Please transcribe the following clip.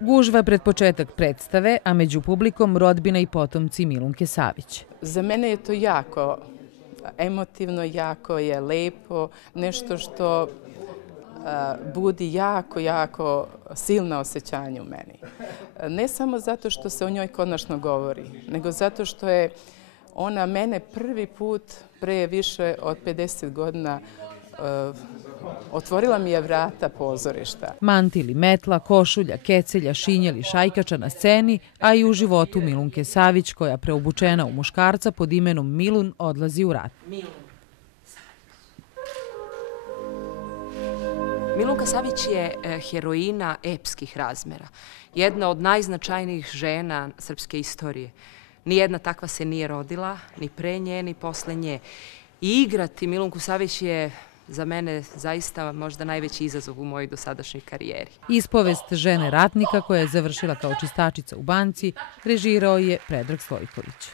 Gužva pred početak predstave, a među publikom rodbina i potomci Milunke Savić. Za mene je to jako emotivno, jako je lepo, nešto što budi jako silna osjećanja u meni. Ne samo zato što se o njoj konačno govori, nego zato što je ona mene prvi put pre više od 50 godina otvorila mi je vrata pozorišta. Mantili, metla, košulja, kecelja, šinjel i šajkača na sceni, a i u životu Milunke Savić, koja preobučena u muškarca pod imenom Milun odlazi u rat. Milunka Savić je heroina epskih razmera. Jedna od najznačajnijih žena srpske istorije. Nijedna takva se nije rodila, ni pre nje, ni posle nje. I igrati Milunku Savić je za mene zaista možda najveći izazov u mojoj dosadašnjoj karijeri. Ispovest žene ratnika koja je završila kao čistačica u banci režirao je Predrag Stojković.